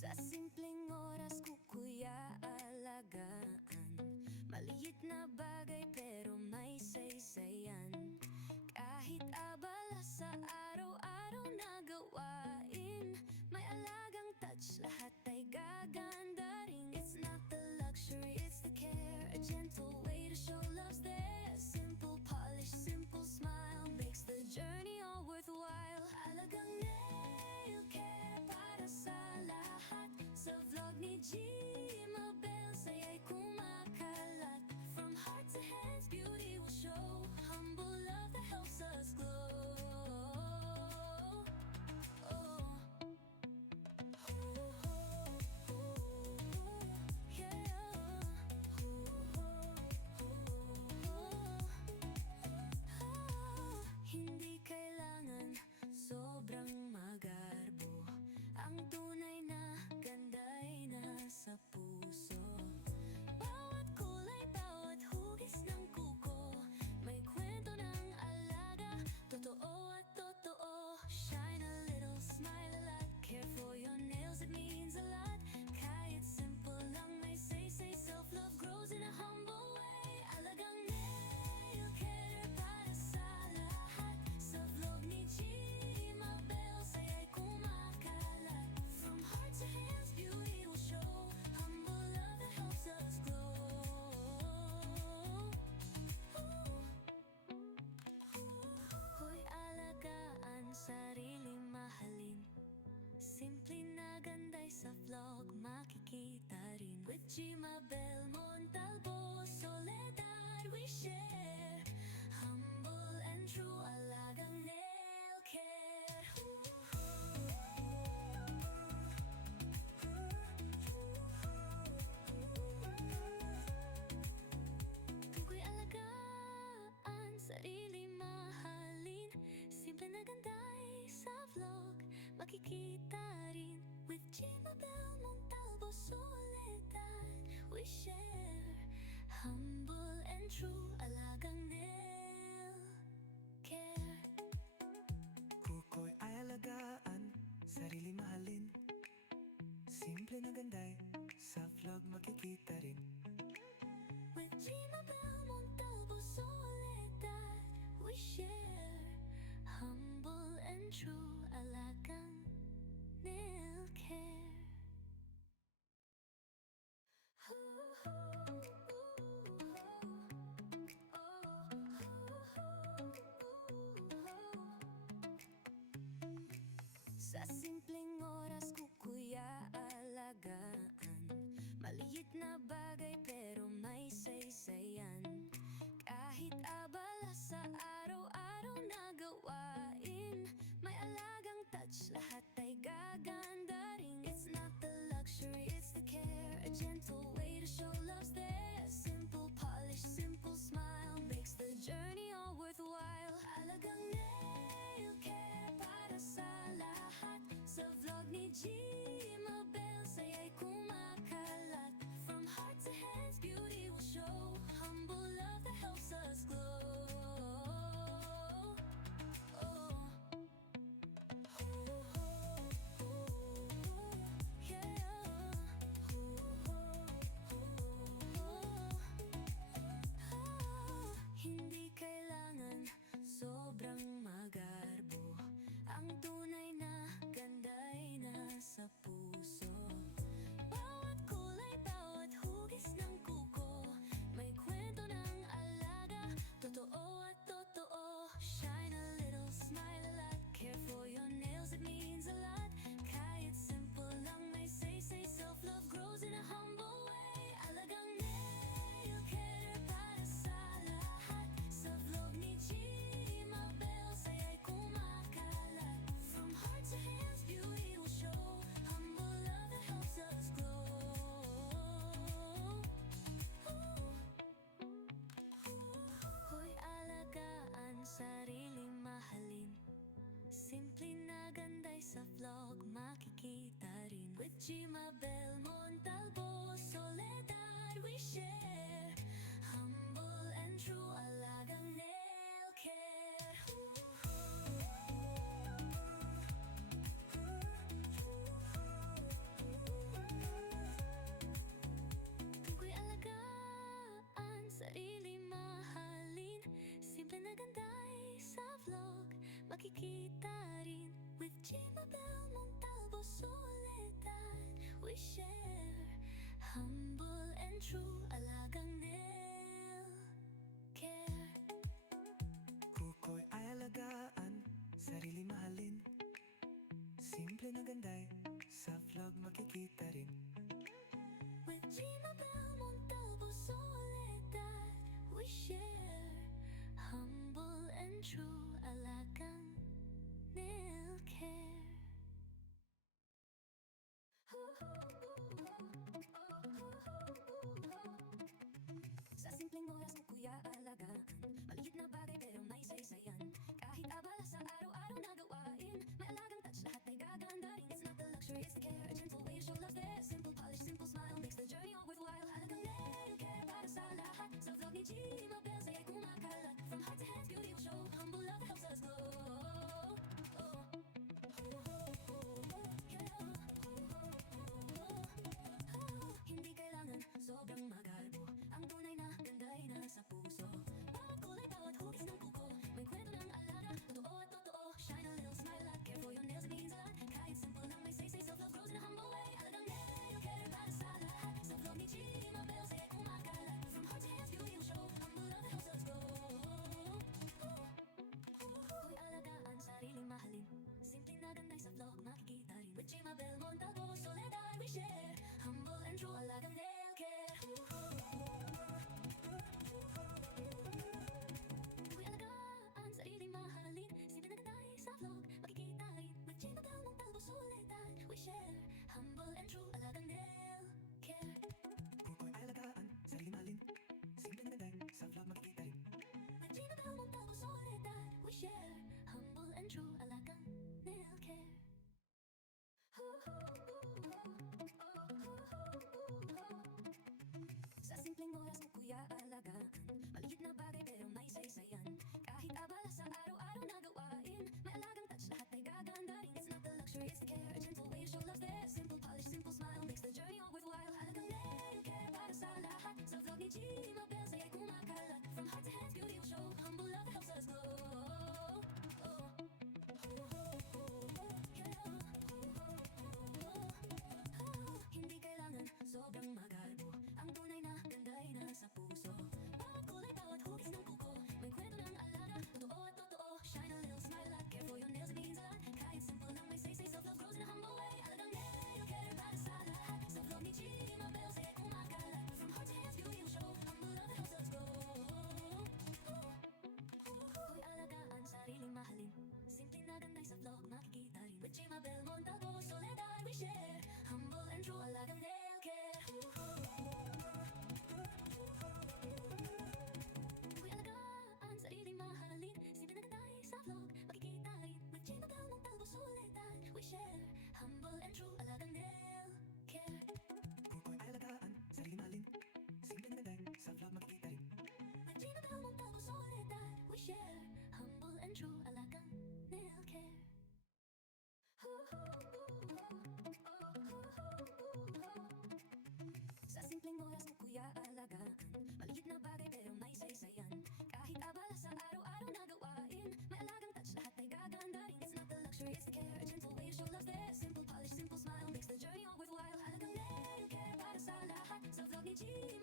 Sa simpleng oras ko kuya alagaan maliit na bagay pero may saysayan. Kahit abala sa araw-araw na gawain, may alagang touch, lahat ay gaganda rin. It's not the luxury, it's the care, a gentle way to show love's there. Simple polish, simple smile makes the journey all worthwhile. Alagang nail care para sa lahat. Sa vlog ni Gmabel, saya'y kumakalat. From heart to hands, beauty will show. Humble love that helps us glow. Hindi kailangan sobrang magarbo. Ang tunay na ganda ay nasa puso. Bawat kulay, bawat hugis ng kuko, may kwento ng alaga, totoo at totoo. Shine a little, smile a lot, care for your nails, it means a lot. Kahit simple lang may say, self-love grows in a humble way. Alagang nail care para sa lahat. Sa vlog ni Gmabel, saya'y kumakalat. From heart to hands, beauty will show. Humble love that helps us glow. Hoy, alagaan, sariling mahalin. Simple na ganday sa vlog, makikita rin. With Gmabel Montalvo, Soledad we share. Humble and true, alagang nail care. Tukoy alagaan, sarili mahalin. Simple na ganday sa vlog, makikita rin. With Gmabel Montalvo, Soledad we share. Humble and true, alagang nail care. Kuko'y ay alagaan, sarili mahalin. Simple na ganday, sa vlog makikita rin. With Gmabel Montalvo, Soledad we share. Humble and true, alagang nail care. Sa simpleng oras ko kuya alagaan maliit na bagay pero may saysayan. Kahit abala sa araw-araw na gawain, may alagang touch, lahat ay gaganda rin. It's not the luxury, it's the care, a gentle way to show love's there. Simple polish, simple smile makes the journey all worthwhile. Alagang nail care para sa lahat. Sa vlog ni Gmabel, saya'y kumakalat. From heart to hands, beauty will show. Humble love that helps us glow. Hindi kailangan sobrang magarbo. Ang tunay na ganda ay nasa puso. Bawat kulay, bawat hugis ng kuko, may kwento ng alaga, totoo at totoo. Shine a little, smile a lot, care for your nails, it means a lot. Kahit simple lang may say, self-love grows in a humble way. Alagang nail care para sa lahat. Sa vlog ni Gmabel, saya'y kumakalat. From heart to hands, beauty will show. Humble love that helps us glow. Hoy, alagaan, sariling mahalin. Simple na ganday sa vlog, makikita rin. With Gmabel Montalvo, Soledad we share. Humble and true, alagang nail care. makikita rin. With Gmabel Montalvo Soledad, we share humble and true alagang nail care. Kuko'y ay alagaan, sarili mahalin. Simple na ganday, sa vlog makikita rin. With Gmabel Montalvo Soledad, we share humble and true alagang nail care. Sa simpleng oras mo kuya alagaan, maliit na bagay pero may saysayan. Kahit abala sa araw-araw na gawain, may alagang touch, lahat ay gaganda rin. It's not the luxury, it's the care, a gentle way you show love there. Simple polish, simple smile, makes the journey all worthwhile. Alagang nail care para sa lahat, sa vlog ni Gmabel saya'y kumakalat. From heart to hands, beauty will show, humble love helps us glow. Hindi kailangan sobrang magarbo, ang tunay na ganday nasa puso. Bawat kulay, bawat hugis ng kuko, may kwento ng alaga, totoo at totoo. Shine a little smile at care for your nails, it means a lot. Kahit simple lang may say, self-love grows in a humble way. Alagang nail care para sa lahat, sa vlog ni Gmabel saya'y kumakalat. From heart to hands, beauty will show, humble love helps us grow. Ko'y alagaan, sariling mahalin, simpleng na ganday sa vlog makikita rin. With Gmabel Montalvo Soledad, we share humble and true alagang nail care. Ko'y alagaan, sariling mahalin, simpleng na ganday sa vlog makikita rin. With Gmabel Montalvo Soledad, we share humble and true alagang nail care. Kuko'y ay alagaan, sarili mahalin. Simple na ganday, sa vlog makikita rin. With Gmabel Montalvo Soledad, we share humble and true alagang nail care. Sa simpleng oras mo kuya alagaan, maliit na bagay pero may saysayan. Kahit abala sa araw-araw na gawain, may alagang touch, lahat ay gaganda rin. It's not the luxury, it's the care, a gentle way you show love there. Simple polish, simple smile, makes the journey all worthwhile. Alagang nail care para sa lahat, sa vlog ni Gmabel saya'y kumakalat. From heart to hands, beauty will show, humble love helps us glow. Hindi kailangan sobrang magarbo, ang tunay na ganday nasa puso. Bawat kulay, bawat hugis ng kuko, may kwento ng alaga, totoo at totoo. Shine a little smile at care for your nails, it means a lot. Kahit simple lang may say, self-love grows in a humble way. Alagang nail care para sa lahat, sa vlog ni Gmabel saya'y kumakalat. From heart to hands, beauty will show, humble love helps us grow. Ko'y alagaan, sariling mahalin, simpleng na ganday sa vlog makikita rin. With Gmabel Montalvo Soledad, we share humble and true alagang nail care. Ko'y alagaan, sariling mahalin, simpleng na ganday sa vlog makikita rin. With Gmabel Montalvo Soledad, we share humble and true alagang nail care. Kuko'y ay alagaan, sarili mahalin. Simple na ganday, sa vlog makikita rin. With Gmabel Montalvo Soledad, we share humble and true alagang nail care. Sa simpleng oras mo kuya alagaan, maliit na bagay pero may saysayan. Kahit abala sa araw-araw na gawain, may alagang touch, lahat ay gaganda rin. It's not the luxury, it's the care, a gentle way you show love there. Simple polish, simple smile, makes the journey all worthwhile. Alagang nail care para sa lahat, sa vlog ni Gmabel